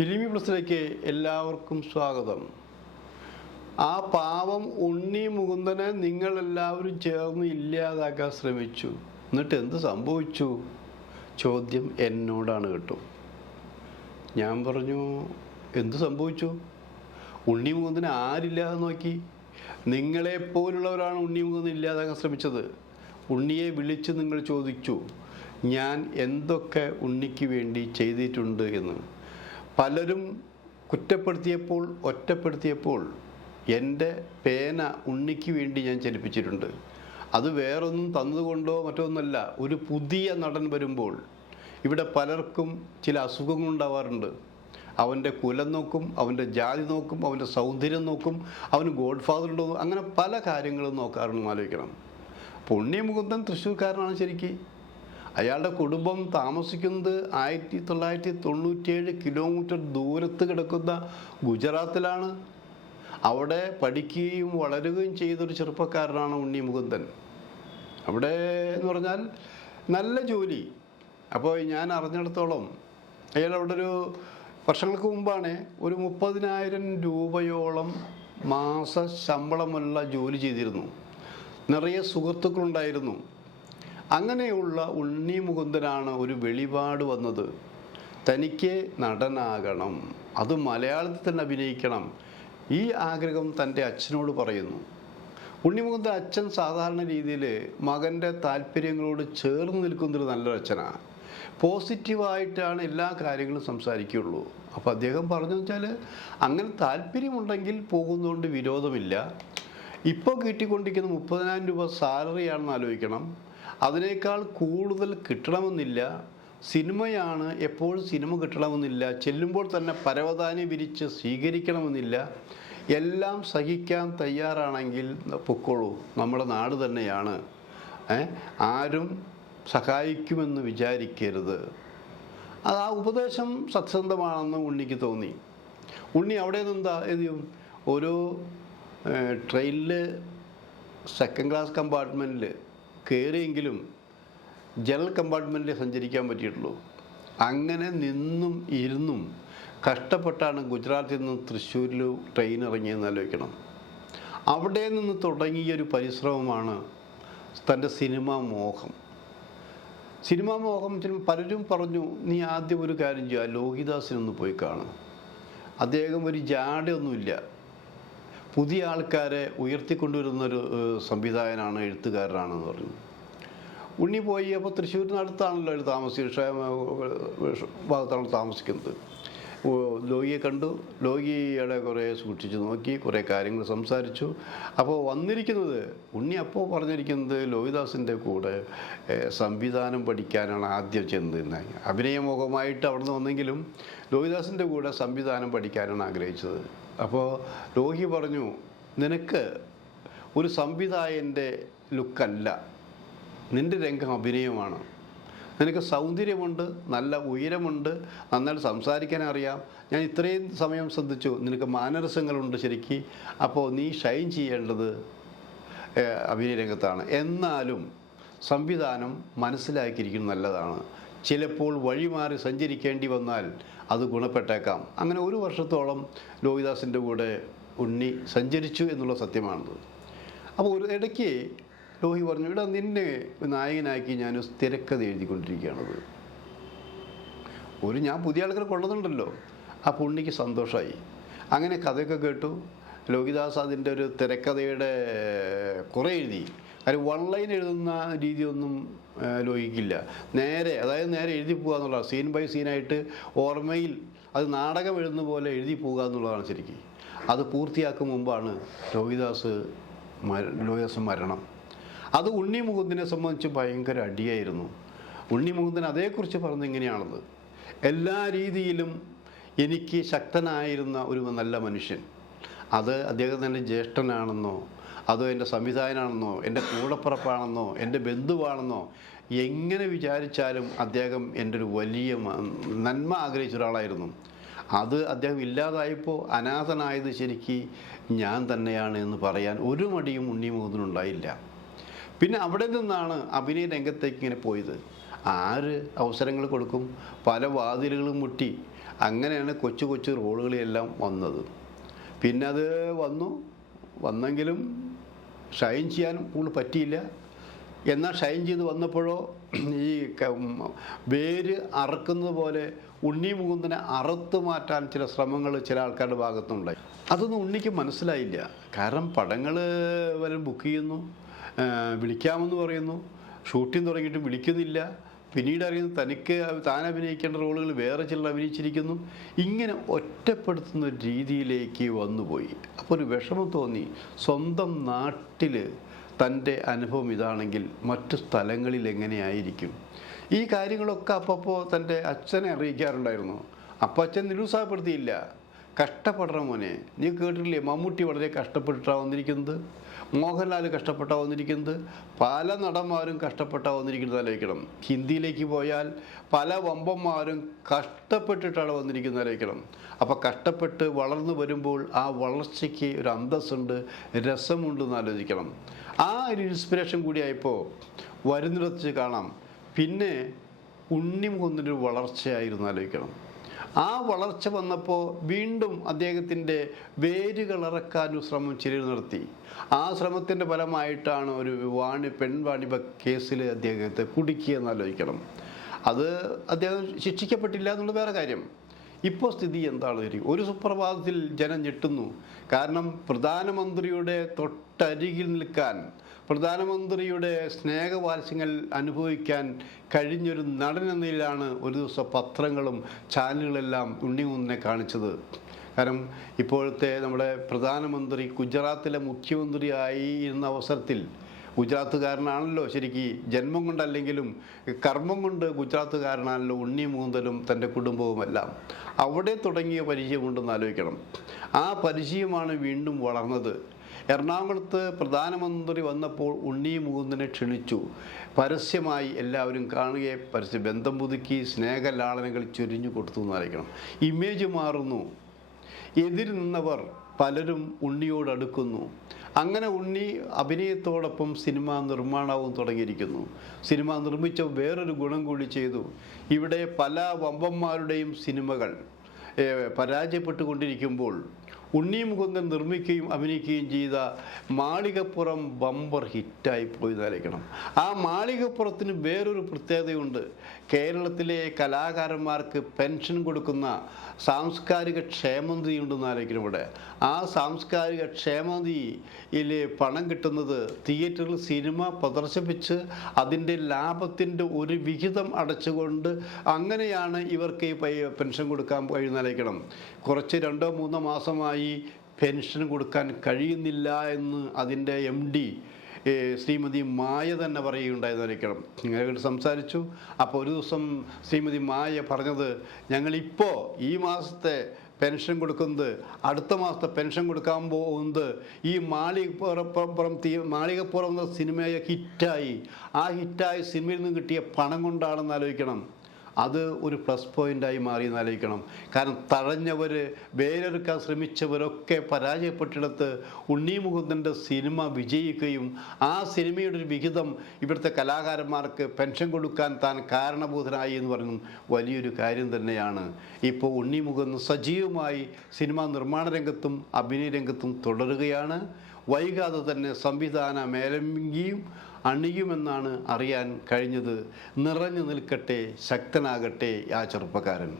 ഫിലിമി പ്ലസിലേക്ക് എല്ലാവർക്കും സ്വാഗതം. ആ പാവം ഉണ്ണി മുകുന്ദനെ നിങ്ങളെല്ലാവരും ചേർന്ന് ഇല്ലാതാക്കാൻ ശ്രമിച്ചു. എന്നിട്ട് എന്ത് സംഭവിച്ചു? ചോദ്യം എന്നോടാണ് കേട്ടോ. ഞാൻ പറഞ്ഞു എന്ത് സംഭവിച്ചു? ഉണ്ണി മുകുന്ദനെ ആരില്ലാതെ നോക്കി? നിങ്ങളെപ്പോലുള്ളവരാണ് ഉണ്ണി മുകുന്ദൻ ഇല്ലാതാക്കാൻ ശ്രമിച്ചത്? ഉണ്ണിയെ വിളിച്ച് നിങ്ങൾ ചോദിച്ചു ഞാൻ എന്തൊക്കെ ഉണ്ണിക്ക് വേണ്ടി ചെയ്തിട്ടുണ്ട് എന്ന്. പലരും കുറ്റപ്പെടുത്തിയപ്പോൾ ഒറ്റപ്പെടുത്തിയപ്പോൾ എന്റെ പേന ഉണ്ണിക്ക് വേണ്ടി ഞാൻ ചലിപ്പിച്ചിട്ടുണ്ട്. അത് വേറൊന്നും തന്നതുകൊണ്ടോ മറ്റൊന്നല്ല ഒരു പുതിയ നടൻ വരുമ്പോൾ ഇവിടെ പലർക്കും ചില അസുഖങ്ങളുണ്ടാവാറുണ്ട് അവന്റെ കുലം നോക്കും അവന്റെ ജാതി നോക്കും അവന്റെ സൗന്ദര്യം നോക്കും അവന് ഗോഡ് ഫാദർ ഉണ്ടോ അങ്ങനെ പല കാര്യങ്ങളും നോക്കാറുണ്ട് ആലോചിക്കണം. പുണ്യമുകുന്ദൻ തൃശ്ശൂർക്കാരനാണ് ശരിക്ക്. അയാളുടെ കുടുംബം താമസിക്കുന്നത് ആയിരത്തി തൊള്ളായിരത്തി തൊണ്ണൂറ്റിയേഴ് കിലോമീറ്റർ ദൂരത്ത് കിടക്കുന്ന ഗുജറാത്തിലാണ്. അവിടെ പഠിക്കുകയും വളരുകയും ചെയ്തൊരു ചെറുപ്പക്കാരനാണ് ഉണ്ണി മുകുന്ദൻ. അവിടെ എന്ന് പറഞ്ഞാൽ നല്ല ജോലി. അപ്പോൾ ഞാൻ അറിഞ്ഞിടത്തോളം അയാൾ അവിടെ ഒരു വർഷങ്ങൾക്ക് മുമ്പാണ് ഒരു മുപ്പതിനായിരം രൂപയോളം മാസ ശമ്പളമുള്ള ജോലി ചെയ്തിരുന്നു. നിറയെ സുഹൃത്തുക്കളുണ്ടായിരുന്നു. അങ്ങനെയുള്ള ഉണ്ണി മുകുന്ദനാണ് ഒരു വെളിപാട് വന്നത്. തനിക്ക് നടനാകണം. അത് മലയാളത്തിൽ തന്നെ അഭിനയിക്കണം. ഈ ആഗ്രഹം തന്റെ അച്ഛനോട് പറയുന്നു. ഉണ്ണിമുകുന്ദൻ അച്ഛൻ സാധാരണ രീതിയിൽ മകന്റെ താല്പര്യങ്ങളോട് ചേർന്ന് നിൽക്കുന്നൊരു നല്ലൊരു അച്ഛനാണ് പോസിറ്റീവായിട്ടാണ് എല്ലാ കാര്യങ്ങളും സംസാരിക്കുകയുള്ളൂ. അപ്പോൾ അദ്ദേഹം പറഞ്ഞു വെച്ചാൽ അങ്ങനെ താല്പര്യമുണ്ടെങ്കിൽ പോകുന്നതുകൊണ്ട് വിരോധമില്ല. ഇപ്പോൾ കിട്ടിക്കൊണ്ടിരിക്കുന്ന മുപ്പതിനായിരം രൂപ സാലറിയാണെന്ന് ആലോചിക്കണം. അതിനേക്കാൾ കൂടുതൽ കിട്ടണമെന്നില്ല. സിനിമയാണ് എപ്പോഴും സിനിമ കിട്ടണമെന്നില്ല. ചെല്ലുമ്പോൾ തന്നെ പരവതാനി വിരിച്ച് സ്വീകരിക്കണമെന്നില്ല. എല്ലാം സഹിക്കാൻ തയ്യാറാണെങ്കിൽ പൊക്കോളൂ. നമ്മുടെ നാട് തന്നെയാണ്. ആരും സഹായിക്കുമെന്ന് വിചാരിക്കരുത്. അത് ആ ഉപദേശം സത്യസന്ധമാണെന്ന് ഉണ്ണിക്ക് തോന്നി. ഉണ്ണി അവിടെ നിന്നെന്താ? ചെയ്യും ഒരു ട്രെയിനിൽ സെക്കൻഡ് ക്ലാസ് കമ്പാർട്ട്മെന്റിൽ കയറിയെങ്കിലും ജനറൽ കമ്പാർട്ട്മെന്റിൽ സഞ്ചരിക്കാൻ പറ്റിയിട്ടുള്ളൂ. അങ്ങനെ നിന്നും ഇരുന്നും കഷ്ടപ്പെട്ടാണ് ഗുജറാത്തിൽ നിന്ന് തൃശ്ശൂരിൽ ട്രെയിൻ ഇറങ്ങിയെന്ന് ആലോചിക്കണം. അവിടെ നിന്ന് തുടങ്ങിയ ഒരു പരിശ്രമമാണ് തന്റെ സിനിമാ മോഹം. സിനിമാ മോഹം പലരും പറഞ്ഞു നീ ആദ്യം ഒരു കാര്യം ചെയ്യുക ലോഹിദാസിനൊന്ന് പോയി കാണും അദ്ദേഹം ഒരു ജാടയൊന്നുമില്ല പുതിയ ആൾക്കാരെ ഉയർത്തിക്കൊണ്ടുവരുന്നൊരു ഒരു സംവിധായകനാണ് എഴുത്തുകാരനാണെന്ന് പറഞ്ഞു. ഉണ്ണി പോയി അപ്പോൾ തൃശ്ശൂരിന് അടുത്താണല്ലോ അവർ താമസിക്കുന്നത് ഭാഗത്താണ് താമസിക്കുന്നത്. ലോകിയെ കണ്ടു. ലോകിയുടെ കുറേ സൂക്ഷിച്ച് നോക്കി കുറേ കാര്യങ്ങൾ സംസാരിച്ചു. അപ്പോൾ വന്നിരിക്കുന്നത് ഉണ്ണി അപ്പോൾ പറഞ്ഞിരിക്കുന്നത് ലോഹിദാസിന്റെ കൂടെ സംവിധാനം പഠിക്കാനാണ് ആദ്യം ചെന്നത് അഭിനയമുഖമായിട്ട് അവിടെ നിന്ന് വന്നെങ്കിലും ലോഹിദാസിന്റെ കൂടെ സംവിധാനം പഠിക്കാനാണ് ആഗ്രഹിച്ചത്. അപ്പോൾ രോഹി പറഞ്ഞു നിനക്ക് ഒരു സംവിധായകന്റെ ലുക്കല്ല. നിന്റെ രംഗം അഭിനയമാണ്. നിനക്ക് സൗന്ദര്യമുണ്ട് നല്ല ഉയരമുണ്ട് നന്നായിട്ട് സംസാരിക്കാൻ അറിയാം. ഞാൻ ഇത്രയും സമയം ശ്രദ്ധിച്ചു. നിനക്ക് മാനരസങ്ങളുണ്ട് ശരിക്ക്. അപ്പോൾ നീ ഷൈൻ ചെയ്യേണ്ടത് അഭിനയ രംഗത്താണ്. എന്നാലും സംവിധാനം മനസ്സിലാക്കിയിരിക്കുന്നത് നല്ലതാണ്. ചിലപ്പോൾ വഴിമാറി സഞ്ചരിക്കേണ്ടി വന്നാൽ അത് ഗുണപ്പെട്ടേക്കാം. അങ്ങനെ ഒരു വർഷത്തോളം ലോഹിദാസിന്റെ കൂടെ ഉണ്ണി സഞ്ചരിച്ചു എന്നുള്ള സത്യമാണത്. അപ്പോൾ ഒരു ഇടയ്ക്ക് ലോഹി പറഞ്ഞു ഇവിടെ നിന്നെ നായകനാക്കി ഞാൻ തിരക്കഥ എഴുതിക്കൊണ്ടിരിക്കുകയാണത് ഒരു ഞാൻ പുതിയ ആൾക്കാർ കൊള്ളുന്നുണ്ടല്ലോ ആ പുണ്ണിക്ക് സന്തോഷമായി അങ്ങനെ കഥയൊക്കെ കേട്ടു. ലോഹിദാസ് അതിന്റെ ഒരു തിരക്കഥയുടെ കുറേ എഴുതി. കാര്യം വൺ ലൈൻ എഴുതുന്ന രീതിയൊന്നും ലോഹിക്കില്ല. നേരെ അതായത് നേരെ എഴുതി പോകുക എന്നുള്ളതാണ്. സീൻ ബൈ സീനായിട്ട് ഓർമ്മയിൽ അത് നാടകം എഴുതുന്ന പോലെ എഴുതി പോകുക എന്നുള്ളതാണ് ശരിക്കും. അത് പൂർത്തിയാക്കും മുമ്പാണ് ലോഹിദാസ് മര ലോഹിദാസ് മരണം. അത് ഉണ്ണി മുകുന്ദനെ സംബന്ധിച്ച് ഭയങ്കര അടിയായിരുന്നു. ഉണ്ണി മുകുന്ദൻ അതേക്കുറിച്ച് പറഞ്ഞത് ഇങ്ങനെയാണത്. എല്ലാ രീതിയിലും എനിക്ക് ശക്തനായിരുന്ന ഒരു നല്ല മനുഷ്യൻ. അത് അദ്ദേഹത്തിന്റെ ജ്യേഷ്ഠനാണെന്നോ അതോ എന്റെ സംവിധായകനാണെന്നോ എന്റെ കൂടപ്പുറപ്പാണെന്നോ എന്റെ ബന്ധുവാണെന്നോ എങ്ങനെ വിചാരിച്ചാലും അദ്ദേഹം എന്റെ ഒരു വലിയ നന്മ ആഗ്രഹിച്ച ഒരാളായിരുന്നു. അത് അദ്ദേഹം ഇല്ലാതായപ്പോൾ അനാഥനായത് ശരിക്ക് ഞാൻ തന്നെയാണ് എന്ന് പറയാൻ ഒരു മടിയും ഉണ്ണി മുഖത്തിനുണ്ടായില്ല പിന്നെ അവിടെ നിന്നാണ് അഭിനയ രംഗത്തേക്ക് ഇങ്ങനെ പോയത്. ആര് അവസരങ്ങൾ കൊടുക്കും? പല വാതിലുകളും മുട്ടി. അങ്ങനെയാണ് കൊച്ചു കൊച്ചു റോളുകളെല്ലാം വന്നത്. പിന്നെ അത് വന്നു. വന്നെങ്കിലും ഷൈൻ ചെയ്യാനും കൂടുതൽ പറ്റിയില്ല. എന്നാൽ ഷൈൻ ചെയ്ത് വന്നപ്പോഴോ ഈ വേര് അറക്കുന്നത് പോലെ ഉണ്ണി മുകുന്ദനെ അറുത്ത് മാറ്റാൻ ചില ശ്രമങ്ങൾ ചില ആൾക്കാരുടെ ഭാഗത്തുണ്ടായി അതൊന്നും ഉണ്ണിക്ക് മനസ്സിലായില്ല. കാരണം പടങ്ങൾ വരെ ബുക്ക് ചെയ്യുന്നു വിളിക്കാമെന്ന് പറയുന്നു. ഷൂട്ടിംഗ് തുടങ്ങിയിട്ട് വിളിക്കുന്നില്ല. പിന്നീട് അറിയുന്നത് തനിക്ക് താൻ അഭിനയിക്കേണ്ട റോളുകൾ വേറെ ചിലർ അഭിനയിച്ചിരിക്കുന്നു. ഇങ്ങനെ ഒറ്റപ്പെടുത്തുന്ന രീതിയിലേക്ക് വന്നുപോയി. അപ്പോൾ ഒരു വിഷമം തോന്നി. സ്വന്തം നാട്ടിൽ തന്റെ അനുഭവം ഇതാണെങ്കിൽ മറ്റു സ്ഥലങ്ങളിൽ എങ്ങനെയായിരിക്കും? ഈ കാര്യങ്ങളൊക്കെ അപ്പപ്പോൾ തന്റെ അച്ഛനെ അറിയിക്കാറുണ്ടായിരുന്നു. അപ്പോൾ അച്ഛൻ നിരുത്സാഹപ്പെടുത്തിയില്ല. കഷ്ടപ്പെടണം മോനെ നീ കേട്ടിട്ടില്ലേ? മമ്മൂട്ടി വളരെ കഷ്ടപ്പെട്ടിട്ടാണ് വന്നിരിക്കുന്നത്. മോഹൻലാൽ കഷ്ടപ്പെട്ടാണ് വന്നിരിക്കുന്നത്. പല നടന്മാരും കഷ്ടപ്പെട്ടാണ് വന്നിരിക്കുന്നത് ആലോചിക്കണം. ഹിന്ദിയിലേക്ക് പോയാൽ പല വമ്പന്മാരും കഷ്ടപ്പെട്ടിട്ടാണ് വന്നിരിക്കുന്നത് ആലോചിക്കണം. അപ്പോൾ കഷ്ടപ്പെട്ട് വളർന്നു വരുമ്പോൾ ആ വളർച്ചയ്ക്ക് ഒരു അന്തസ്സുണ്ട് രസമുണ്ട് എന്ന് ആലോചിക്കണം. ആ ഒരു ഇൻസ്പിറേഷൻ കൂടിയായപ്പോൾ വരുന്നിടത്ത് കാണാം. പിന്നെ ഉണ്ണിമുഖത്തിന്റെ ഒരു വളർച്ചയായിരുന്നു ആലോചിക്കണം. ആ വളർച്ച വന്നപ്പോൾ വീണ്ടും അദ്ദേഹത്തിന്റെ വേരുകൾ ഇറക്കാനൊരു ശ്രമം ചിലർ നടത്തി ആ ശ്രമത്തിന്റെ ഫലമായിട്ടാണ് ഒരു വാണി പെൺവാണിഭ കേസിൽ അദ്ദേഹത്തെ കുടുക്കിയെന്ന് ആലോചിക്കണം. അത് അദ്ദേഹം ശിക്ഷിക്കപ്പെട്ടില്ല എന്നുള്ള വേറെ കാര്യം. ഇപ്പോൾ സ്ഥിതി എന്താണ് ശരി ഒരു സുപ്രഭാതത്തിൽ ജനം ഞെട്ടുന്നു. കാരണം പ്രധാനമന്ത്രിയുടെ തൊട്ടരികിൽ നിൽക്കാൻ പ്രധാനമന്ത്രിയുടെ സ്നേഹവാത്സ്യങ്ങൾ അനുഭവിക്കാൻ കഴിഞ്ഞൊരു നടൻ എന്ന നിലയിലാണ് ഒരു ദിവസം പത്രങ്ങളും ചാനലുകളെല്ലാം ഉണ്ണിമുന്നിനെ കാണിച്ചത്. കാരണം ഇപ്പോഴത്തെ നമ്മുടെ പ്രധാനമന്ത്രി ഗുജറാത്തിലെ മുഖ്യമന്ത്രിയായി ഇരുന്ന അവസരത്തിൽ ഗുജറാത്തുകാരനാണല്ലോ. ശരിക്ക് ജന്മം കൊണ്ടല്ലെങ്കിലും കർമ്മം കൊണ്ട് ഗുജറാത്തുകാരനാണല്ലോ ഉണ്ണി മൂന്തലും തന്റെ കുടുംബവുമെല്ലാം. അവിടെ തുടങ്ങിയ പരിചയമുണ്ടെന്ന് ആലോചിക്കണം. ആ പരിചയമാണ് വീണ്ടും വളർന്നത്. എറണാകുളത്ത് പ്രധാനമന്ത്രി വന്നപ്പോൾ ഉണ്ണി മുകുന്ദനെ ക്ഷണിച്ചു. പരസ്യമായി എല്ലാവരും കാണുകയെ പരസ്യ ബന്ധം പുതുക്കി സ്നേഹലാളനകൾ ചൊരിഞ്ഞു കൊടുത്തു എന്നറിയിക്കണം ഇമേജ് മാറുന്നു. എതിര് നിന്നവർ പലരും ഉണ്ണിയോട് അടുക്കുന്നു അങ്ങനെ ഉണ്ണി അഭിനയത്തോടൊപ്പം സിനിമ നിർമ്മാണവും തുടങ്ങിയിരിക്കുന്നു. സിനിമ നിർമ്മിച്ച വേറൊരു ഗുണം കൂടി ചെയ്തു. ഇവിടെ പല വമ്പന്മാരുടെയും സിനിമകൾ പരാജയപ്പെട്ടു പരാജയപ്പെട്ടുകൊണ്ടിരിക്കുമ്പോൾ ഉണ്ണി മുകുന്ദൻ നിർമ്മിക്കുകയും അഭിനയിക്കുകയും ചെയ്ത മാളികപ്പുറം ബമ്പർ ഹിറ്റായി പോയി നരയ്ക്കണം ആ മാളികപ്പുറത്തിന് വേറൊരു പ്രത്യേകതയുണ്ട്. കേരളത്തിലെ കലാകാരന്മാർക്ക് പെൻഷൻ കൊടുക്കുന്ന സാംസ്കാരിക ക്ഷേമനിധി ഉണ്ടെന്ന് ആലോചിക്കണം ഇവിടെ. ആ സാംസ്കാരിക ക്ഷേമനിധിയിൽ പണം കിട്ടുന്നത് തിയേറ്ററിൽ സിനിമ പ്രദർശിപ്പിച്ച് അതിന്റെ ലാഭത്തിന്റെ ഒരു വിഹിതം അടച്ചുകൊണ്ട് അങ്ങനെയാണ് ഇവർക്ക് ഈ പെൻഷൻ കൊടുക്കാൻ കഴിയുന്നതായിരിക്കണം കുറച്ച് രണ്ടോ മൂന്നോ മാസമായി പെൻഷൻ കൊടുക്കാൻ കഴിയുന്നില്ല എന്ന് അതിന്റെ എം ഡി ശ്രീമതി മായ തന്നെ പറയുകയുണ്ടായതായിരിക്കണം ഇങ്ങനെ സംസാരിച്ചു. അപ്പോൾ ഒരു ദിവസം ശ്രീമതി മായ പറഞ്ഞത് ഞങ്ങളിപ്പോൾ ഈ മാസത്തെ പെൻഷൻ കൊടുക്കുന്നത് അടുത്ത മാസത്തെ പെൻഷൻ കൊടുക്കാൻ പോകുന്നത് ഈ മാളികപ്പുറം മാളികപ്പുറം എന്ന സിനിമയെ ഹിറ്റായി. ആ ഹിറ്റായ സിനിമയിൽ നിന്ന് കിട്ടിയ പണം കൊണ്ടാണെന്ന് ആലോചിക്കണം. അത് ഒരു പ്ലസ് പോയിന്റായി മാറി എന്നാലോചിക്കണം കാരണം തഴഞ്ഞവർ വേരെടുക്കാൻ ശ്രമിച്ചവരൊക്കെ പരാജയപ്പെട്ടിടത്ത് ഉണ്ണി മുകുന്ദന്റെ സിനിമ വിജയിക്കുകയും ആ സിനിമയുടെ ഒരു വിഹിതം ഇവിടുത്തെ കലാകാരന്മാർക്ക് പെൻഷൻ കൊടുക്കാൻ താൻ കാരണബോധനായി എന്ന് പറയുന്നത് വലിയൊരു കാര്യം തന്നെയാണ്. ഇപ്പോൾ ഉണ്ണി മുകുന്ദൻ സജീവമായി സിനിമാ നിർമ്മാണ രംഗത്തും അഭിനയ രംഗത്തും തുടരുകയാണ്. വൈകാതെ തന്നെ സംവിധാന മേലങ്കിയും അണിയുമെന്നാണ് അറിയാൻ കഴിഞ്ഞത്. നിറഞ്ഞു നിൽക്കട്ടെ ശക്തനാകട്ടെ ആ ചെറുപ്പക്കാരൻ.